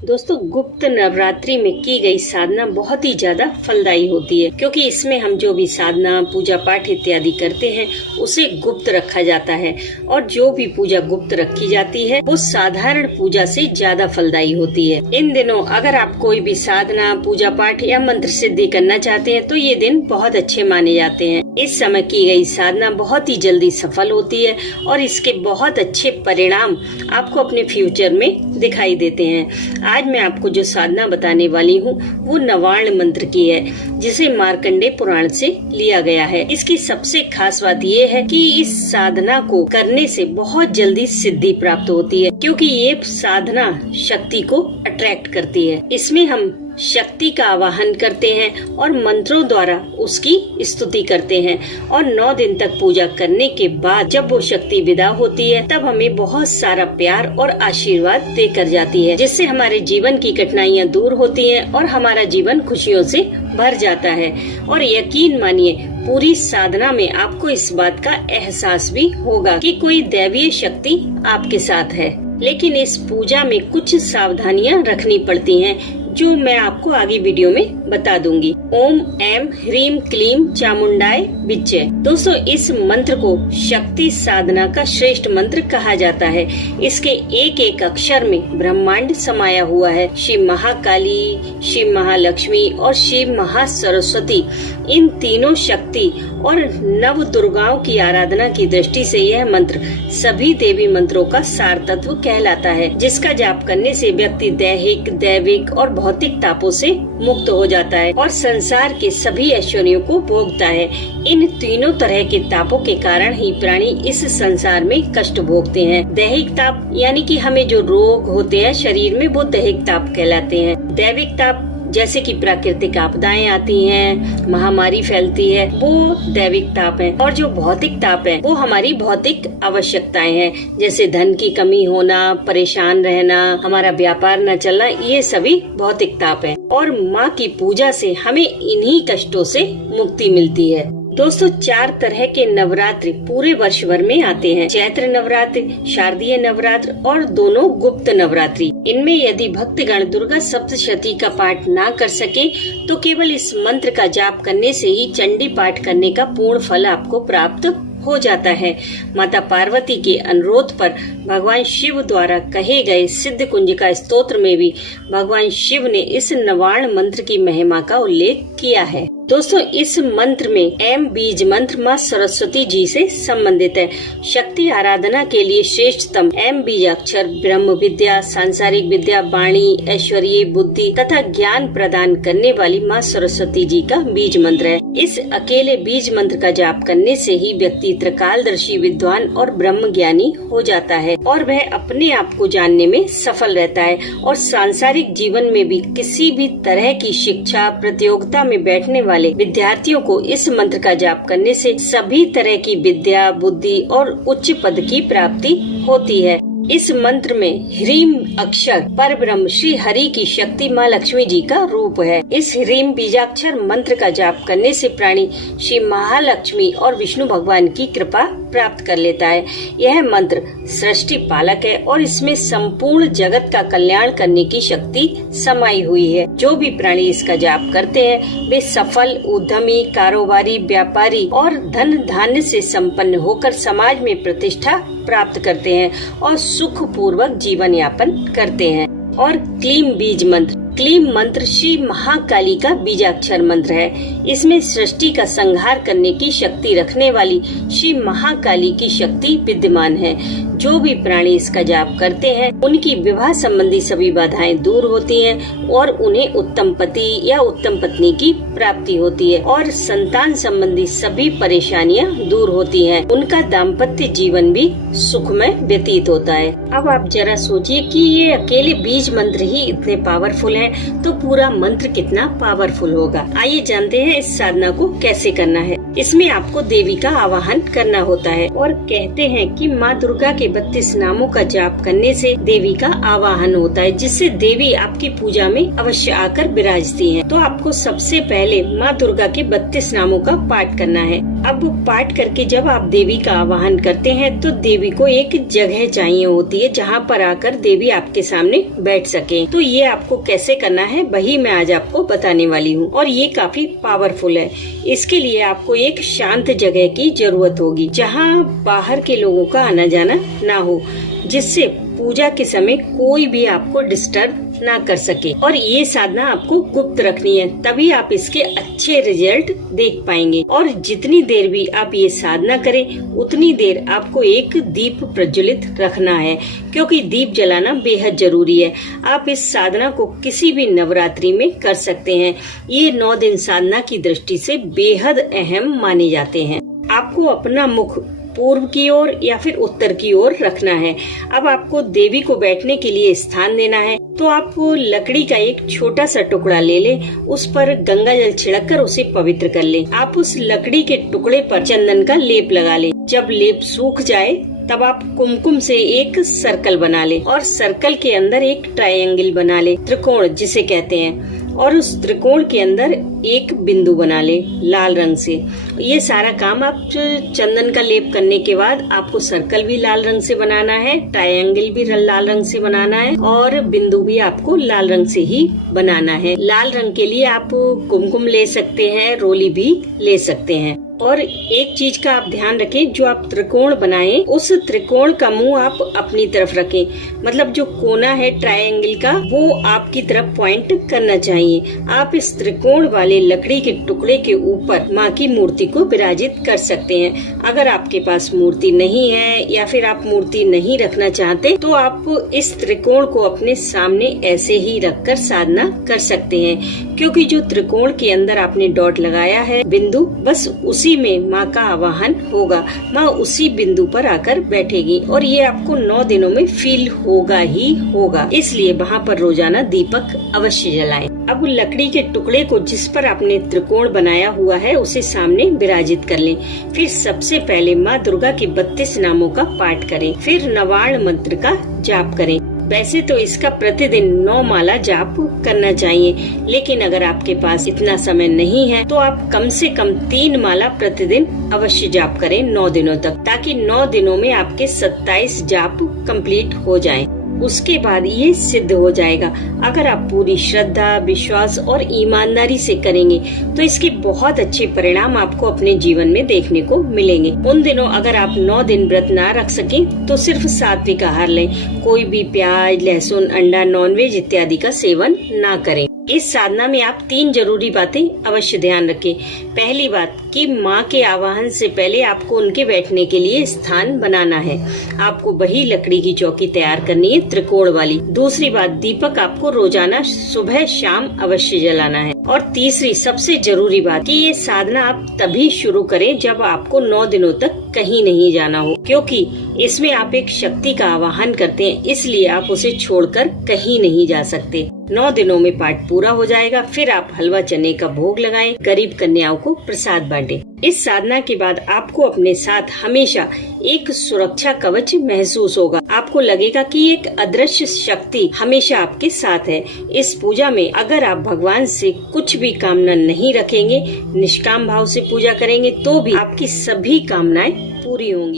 दोस्तों, गुप्त नवरात्रि में की गई साधना बहुत ही ज्यादा फलदायी होती है, क्योंकि इसमें हम जो भी साधना पूजा पाठ इत्यादि करते हैं उसे गुप्त रखा जाता है। और जो भी पूजा गुप्त रखी जाती है वो साधारण पूजा से ज्यादा फलदायी होती है। इन दिनों अगर आप कोई भी साधना पूजा पाठ या मंत्र सिद्धि करना चाहते हैं तो ये दिन बहुत अच्छे माने जाते हैं। इस समय की गई साधना बहुत ही जल्दी सफल होती है और इसके बहुत अच्छे परिणाम आपको अपने फ्यूचर में दिखाई देते हैं। आज मैं आपको जो साधना बताने वाली हूँ वो नवार्ण मंत्र की है, जिसे मार्कंडेय पुराण से लिया गया है। इसकी सबसे खास बात ये है कि इस साधना को करने से बहुत जल्दी सिद्धि प्राप्त होती है, क्योंकि ये साधना शक्ति को अट्रैक्ट करती है। इसमें हम शक्ति का आवाहन करते हैं और मंत्रों द्वारा उसकी स्तुति करते हैं और 9 दिन तक पूजा करने के बाद जब वो शक्ति विदा होती है तब हमें बहुत सारा प्यार और आशीर्वाद देकर जाती है, जिससे हमारे जीवन की कठिनाइयाँ दूर होती हैं और हमारा जीवन खुशियों से भर जाता है। और यकीन मानिए, पूरी साधना में आपको इस बात का एहसास भी होगा कि कोई दैवीय शक्ति आपके साथ है। लेकिन इस पूजा में कुछ सावधानियां रखनी पड़ती हैं, जो मैं आपको आगे वीडियो में बता दूंगी। ओम ऐम ह्रीम क्लीम चामुंडाय विच्चे। दोस्तों, इस मंत्र को शक्ति साधना का श्रेष्ठ मंत्र कहा जाता है। इसके एक एक अक्षर में ब्रह्मांड समाया हुआ है। शिव महाकाली, शिव महालक्ष्मी और शिव महासरस्वती, इन तीनों शक्ति और नव दुर्गाओं की आराधना की दृष्टि से यह मंत्र सभी देवी मंत्रों का सार तत्व कहलाता है, जिसका जाप करने से व्यक्ति दैहिक, दैविक और भौतिक तापों से मुक्त हो जाता है और संसार के सभी ऐश्वर्यों को भोगता है। इन तीनों तरह के तापों के कारण ही प्राणी इस संसार में कष्ट भोगते हैं। दैहिक ताप यानी कि हमें जो रोग होते हैं शरीर में, वो दैहिक ताप कहलाते हैं। दैविक ताप जैसे कि प्राकृतिक आपदाएं आती हैं, महामारी फैलती है, वो दैविक ताप है। और जो भौतिक ताप है वो हमारी भौतिक आवश्यकताएं हैं, जैसे धन की कमी होना, परेशान रहना, हमारा व्यापार न चलना, ये सभी भौतिक ताप है। और माँ की पूजा से हमें इन्हीं कष्टों से मुक्ति मिलती है। दोस्तों, 4 तरह के नवरात्रि पूरे वर्ष भर में आते हैं। चैत्र नवरात्रि, शारदीय नवरात्र और दोनों गुप्त नवरात्रि। इनमें यदि भक्तगण दुर्गा सप्तशती का पाठ ना कर सके तो केवल इस मंत्र का जाप करने से ही चंडी पाठ करने का पूर्ण फल आपको प्राप्त हो जाता है। माता पार्वती के अनुरोध पर भगवान शिव द्वारा कहे गए सिद्ध कुंजिका स्तोत्र में भी भगवान शिव ने इस नवार्ण मंत्र की महिमा का उल्लेख किया है। दोस्तों, इस मंत्र में एम बीज मंत्र माँ सरस्वती जी से संबंधित है। शक्ति आराधना के लिए श्रेष्ठतम एम बीजाक्षर ब्रह्म विद्या, सांसारिक विद्या, वाणी, ऐश्वर्य, बुद्धि तथा ज्ञान प्रदान करने वाली माँ सरस्वती जी का बीज मंत्र है। इस अकेले बीज मंत्र का जाप करने से ही व्यक्ति त्रिकालदर्शी, विद्वान और ब्रह्म ज्ञानी हो जाता है और वह अपने आप को जानने में सफल रहता है और सांसारिक जीवन में भी किसी भी तरह की शिक्षा प्रतियोगिता में बैठने वाले विद्यार्थियों को इस मंत्र का जाप करने से सभी तरह की विद्या, बुद्धि और उच्च पद की प्राप्ति होती है। इस मंत्र में ह्रीम अक्षर पर ब्रह्म श्री हरि की शक्ति माँ लक्ष्मी जी का रूप है। इस ह्रीम बीजाक्षर मंत्र का जाप करने से प्राणी श्री महालक्ष्मी और विष्णु भगवान की कृपा प्राप्त कर लेता है। यह मंत्र सृष्टि पालक है और इसमें संपूर्ण जगत का कल्याण करने की शक्ति समाई हुई है। जो भी प्राणी इसका जाप करते हैं वे सफल, उद्यमी, कारोबारी, व्यापारी और धन धान्य से संपन्न होकर समाज में प्रतिष्ठा प्राप्त करते हैं और सुख पूर्वक जीवन यापन करते हैं। और क्लीम बीज मंत्र, क्लीम मंत्र श्री महाकाली का बीजाक्षर मंत्र है। इसमें सृष्टि का संहार करने की शक्ति रखने वाली श्री महाकाली की शक्ति विद्यमान है। जो भी प्राणी इसका जाप करते हैं उनकी विवाह संबंधी सभी बाधाएं दूर होती हैं और उन्हें उत्तम पति या उत्तम पत्नी की प्राप्ति होती है और संतान संबंधी सभी परेशानियां दूर होती हैं। उनका दाम्पत्य जीवन भी सुखमय व्यतीत होता है। अब आप जरा सोचिए कि ये अकेले बीज मंत्र ही इतने पावरफुल हैं, तो पूरा मंत्र कितना पावरफुल होगा। आइए जानते हैं इस साधना को कैसे करना है। इसमें आपको देवी का आवाहन करना होता है और कहते हैं कि माँ दुर्गा के 32 नामों का जाप करने से देवी का आवाहन होता है, जिससे देवी आपकी पूजा में अवश्य आकर विराजती हैं। तो आपको सबसे पहले माँ दुर्गा के 32 नामों का पाठ करना है। अब पाठ करके जब आप देवी का आवाहन करते हैं तो देवी को एक जगह चाहिए होती है जहाँ पर आकर देवी आपके सामने बैठ सके। तो ये आपको कैसे करना है वही मैं आज आपको बताने वाली हूँ और ये काफी पावरफुल है। इसके लिए आपको एक शांत जगह की जरूरत होगी जहाँ बाहर के लोगों का आना जाना ना हो, जिससे पूजा के समय कोई भी आपको डिस्टर्ब ना कर सके। और ये साधना आपको गुप्त रखनी है, तभी आप इसके अच्छे रिजल्ट देख पाएंगे। और जितनी देर भी आप ये साधना करें उतनी देर आपको एक दीप प्रज्वलित रखना है, क्योंकि दीप जलाना बेहद जरूरी है। आप इस साधना को किसी भी नवरात्रि में कर सकते हैं। ये 9 दिन साधना की दृष्टि से बेहद अहम माने जाते हैं। आपको अपना मुख पूर्व की ओर या फिर उत्तर की ओर रखना है। अब आपको देवी को बैठने के लिए स्थान देना है, तो आप लकड़ी का एक छोटा सा टुकड़ा ले लें, उस पर गंगा जल छिड़क कर उसे पवित्र कर लें। आप उस लकड़ी के टुकड़े पर चंदन का लेप लगा लें। जब लेप सूख जाए तब आप कुमकुम से एक सर्कल बना लें और सर्कल के अंदर एक ट्रायंगल बना लें, त्रिकोण जिसे कहते हैं, और उस त्रिकोण के अंदर एक बिंदु बना ले लाल रंग से। ये सारा काम आप चंदन का लेप करने के बाद आपको सर्कल भी लाल रंग से बनाना है, ट्रायंगल भी लाल रंग से बनाना है और बिंदु भी आपको लाल रंग से ही बनाना है। लाल रंग के लिए आप कुमकुम ले सकते हैं, रोली भी ले सकते हैं। और एक चीज का आप ध्यान रखें, जो आप त्रिकोण बनाएं उस त्रिकोण का मुंह आप अपनी तरफ रखें, मतलब जो कोना है ट्रायंगल का वो आपकी तरफ पॉइंट करना चाहिए। आप इस त्रिकोण वाले लकड़ी के टुकड़े के ऊपर माँ की मूर्ति को विराजित कर सकते हैं। अगर आपके पास मूर्ति नहीं है या फिर आप मूर्ति नहीं रखना चाहते तो आप इस त्रिकोण को अपने सामने ऐसे ही रखकर साधना कर सकते हैं, क्योंकि जो त्रिकोण के अंदर आपने डॉट लगाया है बिंदु, बस उसी में माँ का आवाहन होगा। माँ उसी बिंदु पर आकर बैठेगी और ये आपको 9 दिनों में फील होगा ही होगा। इसलिए वहाँ पर रोजाना दीपक अवश्य जलाएं। अब लकड़ी के टुकड़े को जिस पर आपने त्रिकोण बनाया हुआ है उसे सामने विराजित कर लें। फिर सबसे पहले माँ दुर्गा के 32 नामों का पाठ करें, फिर नवार्ण मंत्र का जाप करें। वैसे तो इसका प्रतिदिन 9 माला जाप करना चाहिए, लेकिन अगर आपके पास इतना समय नहीं है तो आप कम से कम 3 माला प्रतिदिन अवश्य जाप करें 9 दिनों तक, ताकि 9 दिनों में आपके 27 जाप कंप्लीट हो जाएं। उसके बाद ये सिद्ध हो जाएगा। अगर आप पूरी श्रद्धा, विश्वास और ईमानदारी से करेंगे तो इसके बहुत अच्छे परिणाम आपको अपने जीवन में देखने को मिलेंगे। उन दिनों अगर आप 9 दिन व्रत ना रख सकें तो सिर्फ सात्विक आहार लें, कोई भी प्याज, लहसुन, अंडा, नॉनवेज इत्यादि का सेवन ना करें। इस साधना में आप 3 जरूरी बातें अवश्य ध्यान रखें। पहली बात कि माँ के आवाहन से पहले आपको उनके बैठने के लिए स्थान बनाना है। आपको वही लकड़ी की चौकी तैयार करनी है, त्रिकोण वाली। दूसरी बात, दीपक आपको रोजाना सुबह शाम अवश्य जलाना है। और तीसरी सबसे जरूरी बात कि ये साधना आप तभी शुरू करें जब आपको 9 दिनों तक कहीं नहीं जाना हो, क्योंकि इसमें आप एक शक्ति का आवाहन करते हैं, इसलिए आप उसे छोड़कर कहीं नहीं जा सकते। 9 दिनों में पाठ पूरा हो जाएगा। फिर आप हलवा चने का भोग लगाएं, गरीब कन्याओं को प्रसाद बांटें। इस साधना के बाद आपको अपने साथ हमेशा एक सुरक्षा कवच महसूस होगा। आपको लगेगा कि एक अदृश्य शक्ति हमेशा आपके साथ है। इस पूजा में अगर आप भगवान से कुछ भी कामना नहीं रखेंगे, निष्काम भाव से पूजा करेंगे, तो भी आपकी सभी कामनाएं पूरी होंगी।